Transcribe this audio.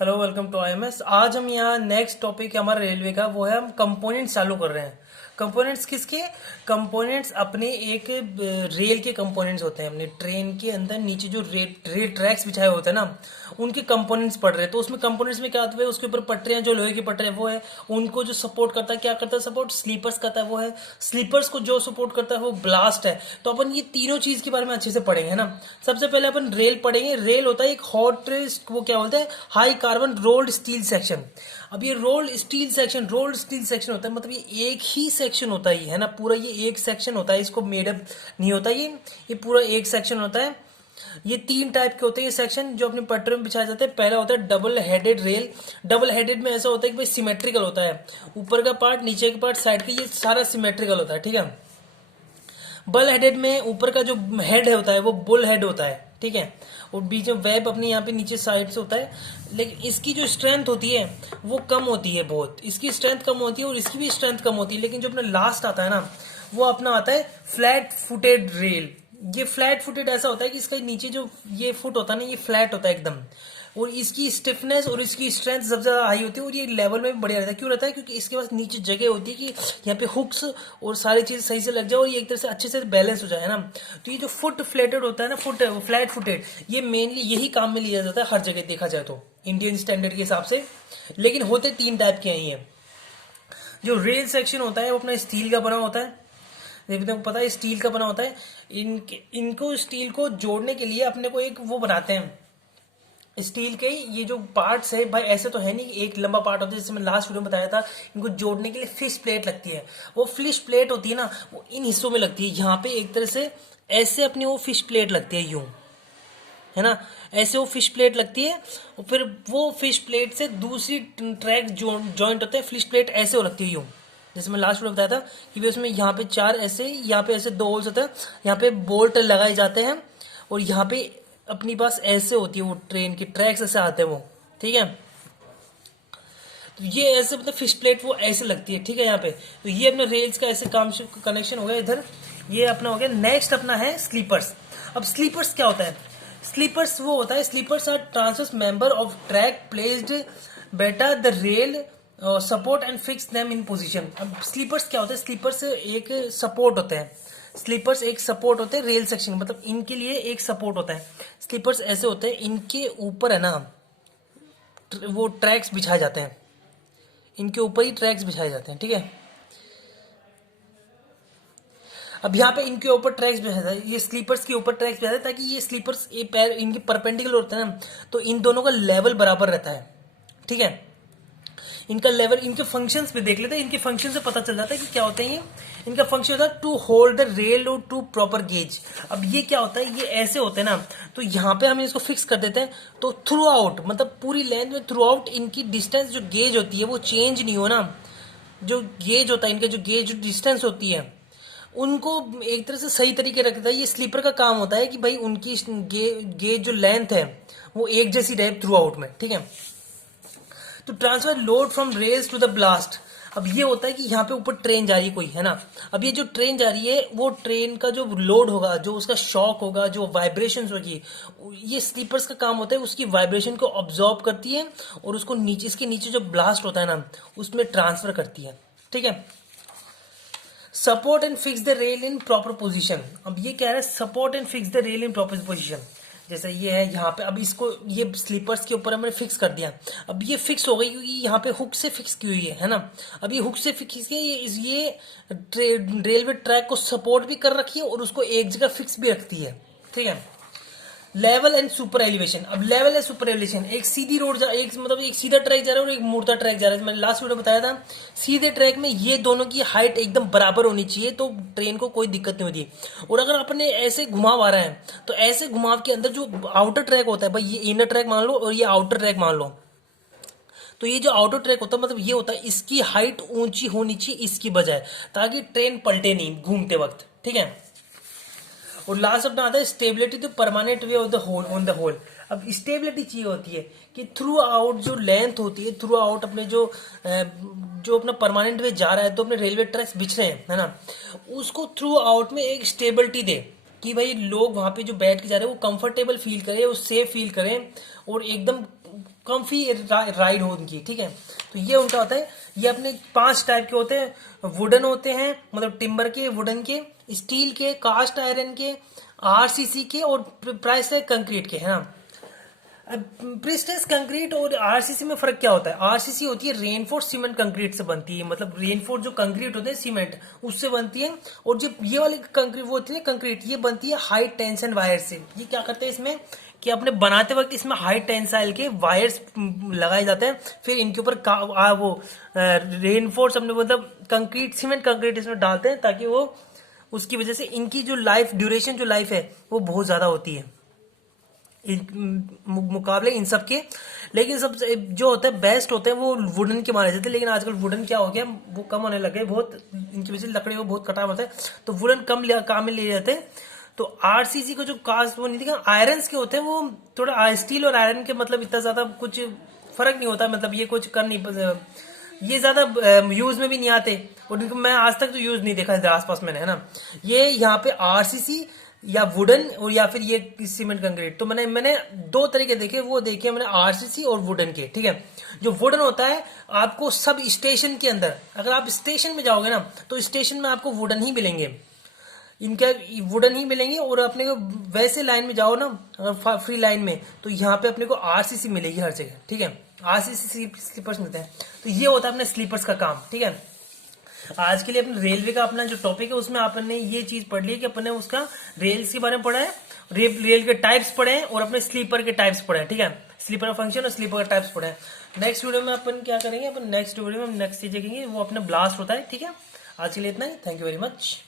Hello, welcome to IMS. आज हम यहाँ नेक्स्ट टॉपिक हमारा रेलवे का वो है, हम कंपोनेंट्स चालू कर रहे हैं। कंपोनेंट्स किसके? कंपोनेंट्स अपने एक रेल के कंपोनेंट्स होते हैं। अपने ट्रेन के अंदर नीचे जो रेल ट्रैक्स बिछाए होते हैं ना, उनके कंपोनेंट्स पढ़ रहे हैं। तो उसमें कंपोनेंट्स में क्या होता है, उसके ऊपर पटरियां, जो लोहे की पटरियां वो है, उनको जो सपोर्ट करता है, क्या करता है सपोर्ट? स्लीपर्स करता है वो है। स्लीपर्स को जो सपोर्ट करता है वो ब्लास्ट है। तो अपन ये तीनों चीज के बारे में अच्छे से पढ़ेंगे, है ना। सबसे पहले अपन रेल पढ़ेंगे। रेल होता है एक हॉट, वो क्या बोलते हैं, high carbon rolled steel section. अब ये रोल्ड स्टील सेक्शन होता है, मतलब ये एक ही सेक्शन होता है ना, पूरा ये एक सेक्शन होता है, इसको मेडअप नहीं होता ये पूरा एक सेक्शन होता है। ये तीन टाइप के होते हैं ये सेक्शन जो अपने पटरी में बिछाए जाते हैं। पहला होता है double headed rail. Double headed में ऐसा होता है कि भाई सिमेट्रिकल होता है, ऊपर का पार्ट, नीचे का पार्ट, साइड का, ये सारा सिमेट्रिकल होता है, ठीक है। बल हेडेड में ऊपर का जो हेड होता है वो बुल हेड होता है, ठीक है। और बीच में वेब अपने यहाँ पे नीचे साइड से होता है। लेकिन इसकी जो स्ट्रेंथ होती है वो कम होती है, बहुत इसकी स्ट्रेंथ कम होती है और इसकी भी स्ट्रेंथ कम होती है। लेकिन जो अपना लास्ट आता है ना, वो अपना आता है फ्लैट फुटेड रेल। ये फ्लैट फुटेड ऐसा होता है कि इसका नीचे जो ये फुट होता है ना, ये फ्लैट होता है एकदम, और इसकी स्टिफनेस और इसकी स्ट्रेंथ सबसे ज्यादा हाई होती है, और ये लेवल में भी बढ़िया रहता है। क्यों रहता है? क्योंकि इसके पास नीचे जगह होती है कि यहाँ पे हुक्स और सारी चीज सही से लग जाए और ये एक तरह से अच्छे से बैलेंस हो जाए, है ना। तो ये जो फुट फ्लेटेड होता है ना, फ्लैट फुटेड, ये मेनली यही काम में लिया जाता है हर जगह देखा जाए तो, इंडियन स्टैंडर्ड के हिसाब से। लेकिन होते तीन टाइप के हैं ये। जो रेल सेक्शन होता है वो अपना स्टील का बना होता है, देखो पता है स्टील का बना होता है। इनको स्टील को जोड़ने के लिए अपने को एक वो बनाते हैं स्टील के। ये जो पार्ट्स है भाई, ऐसे तो है नहीं कि एक लंबा पार्ट होता है, जैसे मैं लास्ट वीडियो में बताया था। इनको जोड़ने के लिए फिश प्लेट लगती है। वो फिश प्लेट होती है ना, वो इन हिस्सों में लगती है। यहाँ पे एक तरह से ऐसे अपनी वो फिश प्लेट लगती है, यूं, है ना। ऐसे वो फिश प्लेट लगती है और फिर वो फिश प्लेट से दूसरी ट्रैक जॉइंट होते हैं। फिश प्लेट ऐसे हो लगती है यूं, जैसे मैं लास्ट वीडियो बताया था कि उसमें यहाँ पे चार ऐसे, यहाँ पे ऐसे दो होल्स होते हैं, यहाँ पे बोल्ट लगाए जाते हैं, और यहाँ पे अपनी पास ऐसे होती है वो ट्रेन की ट्रैक्स ऐसे आते हैं वो, ठीक है। तो ये ऐसे मतलब फिश प्लेट वो ऐसे लगती है, ठीक है। यहाँ पे तो ये अपना रेल्स का ऐसे काम से कनेक्शन हो गया इधर। ये अपना हो गया। नेक्स्ट अपना है स्लीपर्स। अब स्लीपर्स क्या होता है? स्लीपर्स वो होता है, sleepers are transverse member of track placed बेटा the rail support and fix them in position. अब स्लीपर्स क्या होता है? स्लीपर्स एक सपोर्ट होते हैं। स्लीपर्स एक सपोर्ट होते हैं रेल सेक्शन, मतलब इनके लिए एक सपोर्ट होता है। स्लीपर्स ऐसे होते हैं, इनके ऊपर है ना वो ट्रैक्स बिछाए जाते हैं, इनके ऊपर ही ट्रैक्स बिछाए जाते हैं, ठीक है। अब यहाँ पे इनके ऊपर ट्रैक्स बिछाए जाते हैं, ये स्लीपर्स के ऊपर ट्रैक्स बिछाए जाते हैं, ताकि ये स्लीपर्स ये पैर इनके परपेंडिकुलर होते हैं ना, तो इन दोनों का लेवल बराबर रहता है, ठीक है। इनका लेवल, इनके फंक्शंस पे देख लेते हैं। इनके फंक्शन से पता चल जाता है कि क्या होते हैं ये। इनका फंक्शन होता है टू होल्ड द रेल और टू प्रॉपर गेज। अब ये क्या होता है, ये ऐसे होते हैं ना, तो यहाँ पे हम इसको फिक्स कर देते हैं। तो थ्रू आउट, मतलब पूरी लेंथ में थ्रू आउट इनकी डिस्टेंस जो गेज होती है वो चेंज नहीं हो ना। जो गेज होता है इनका, जो गेज डिस्टेंस होती है, उनको एक तरह से सही तरीके रखता है। ये स्लीपर का काम होता है कि भाई उनकी गेज जो लेंथ है वो एक जैसी रहे थ्रू आउट में, ठीक है। तो transfer load from rails to the ballast. अब ये होता है कि यहाँ पे ऊपर ट्रेन जा रही है कोई, है ना। अब ये जो ट्रेन जा रही है, वो ट्रेन का जो लोड होगा, जो उसका शॉक होगा, जो वाइब्रेशन होगी, ये स्लीपर्स का काम होता है उसकी वाइब्रेशन को ऑब्जॉर्ब करती है और उसको नीचे, इसके नीचे जो ब्लास्ट होता है ना, उसमें ट्रांसफर करती है, ठीक है। Support and fix the rail in proper position. अब ये कह रहा है support and fix the rail in proper position. जैसे ये है यहाँ पे, अब इसको ये स्लीपर्स के ऊपर हमने फिक्स कर दिया। अब ये फिक्स हो गई क्योंकि यहाँ पे हुक से फिक्स की हुई है ना। अब ये हुक से फिक्स की ये रेलवे ट्रैक को सपोर्ट भी कर रखी है और उसको एक जगह फिक्स भी रखती है, ठीक है। Level and super elevation. अब लेवल एंड सुपर एलिवेशन, एक सीधी रोड जा, एक मतलब एक सीधा ट्रैक जा रहा है और एक मुड़ता ट्रैक जा रहा है। मैंने लास्ट वीडियो बताया था, सीधे ट्रैक में ये दोनों की हाइट एकदम बराबर होनी चाहिए, तो ट्रेन को कोई दिक्कत नहीं होती। और अगर अपने ऐसे घुमाव आ रहा है, तो ऐसे घुमाव के अंदर जो आउटर ट्रैक होता है, भाई ये इनर ट्रैक मान लो और ये आउटर ट्रैक मान लो, तो ये जो आउटर ट्रैक होता है, मतलब ये होता है इसकी हाइट ऊंची होनी चाहिए इसकी बजाय, ताकि ट्रेन पलटे नहीं घूमते वक्त, ठीक है। और लास्ट अपना आता है स्टेबिलिटी, तो permanent way of the whole on the whole. अब स्टेबिलिटी चाहिए होती है कि थ्रू आउट जो लेंथ होती है, थ्रू आउट अपने जो अपना परमानेंट वे जा रहा है, तो अपने रेलवे ट्रैक्स बिछ रहे हैं, है ना, उसको थ्रू आउट में एक स्टेबिलिटी दे कि भाई लोग वहां पे जो बैठ के जा रहे हैं वो कंफर्टेबल फील करें, वो सेफ फील करें, और एकदम कम्फी राइड हो उनकी, ठीक है। तो ये उनका होता है। ये अपने 5 टाइप के होते हैं, वुडन होते हैं, मतलब टिम्बर के, वुडन के, स्टील के, कास्ट आयरन के, आरसीसी के और प्राइस है कंक्रीट के, है ना। प्रीस्टेस कंक्रीट और आरसीसी में फर्क क्या होता है? आरसीसी होती है रेनफोर्स सीमेंट कंक्रीट से बनती है, मतलब रेनफोर्स जो कंक्रीट होते हैं सीमेंट उससे बनती है। और जो ये वाली कंक्रीट वो होती है कंक्रीट, ये बनती है हाई टेंशन वायर से। ये क्या करते हैं इसमें कि अपने बनाते वक्त इसमें हाई टेंसाइल के वायर्स लगाए जाते हैं, फिर इनके ऊपर वो रेनफोर्स अपने मतलब कंक्रीट सीमेंट कंक्रीट इसमें डालते हैं, ताकि वो उसकी वजह से इनकी जो लाइफ ड्यूरेशन जो लाइफ है वो बहुत ज्यादा होती है मुकाबले इन सब के। लेकिन सब जो होता है बेस्ट होते हैं वो वुडन के माने जाते हैं, लेकिन आजकल वुडन क्या हो गया, वो कम होने लगे बहुत, इनकी वजह से लकड़ी को बहुत कटाव होता है, तो वुडन कम काम में लिए जाते हैं। तो आरसीसी को जो कास्ट वो नहीं थी आयरन के होते हैं, वो थोड़ा स्टील और आयरन के मतलब इतना ज्यादा कुछ फर्क नहीं होता, मतलब ये कुछ कर नहीं, ये ज्यादा यूज में भी नहीं आते, और इनको मैं आज तक तो यूज नहीं देखा इधर आसपास मैंने, है ना। ये यहाँ पे आरसीसी या वुडन और या फिर ये सीमेंट कंक्रीट, तो मैंने 2 तरीके देखे, वो देखे मैंने आरसीसी और वुडन के, ठीक है। जो वुडन होता है आपको सब स्टेशन के अंदर, अगर आप स्टेशन में जाओगे ना तो स्टेशन में आपको वुडन ही मिलेंगे, इनके वुडन ही मिलेंगे। और अपने को वैसे लाइन में जाओ ना, अगर फ्री लाइन में, तो यहाँ पे अपने को आरसीसी मिलेगी हर जगह, ठीक है। आरसीसी स्लीपर्स मिलते हैं, तो ये होता है अपने स्लीपर्स का काम, ठीक है। आज के लिए अपने रेलवे का अपना जो टॉपिक है उसमें आपने ये चीज पढ़ ली कि अपने उसका रेल्स के बारे में पढ़ा है, रेल के टाइप्स पढ़े हैं और अपने स्लीपर के टाइप्स पढ़े हैं, ठीक है। स्लीपर का फंक्शन और स्लीपर का टाइप्स पढ़े हैं। नेक्स्ट वीडियो में अपन क्या करेंगे, अपन नेक्स्ट वीडियो में नेक्स्ट चीज देखेंगे, वो अपने ब्लास्ट होता है, ठीक है। आज के लिए इतना ही, थैंक यू वेरी मच।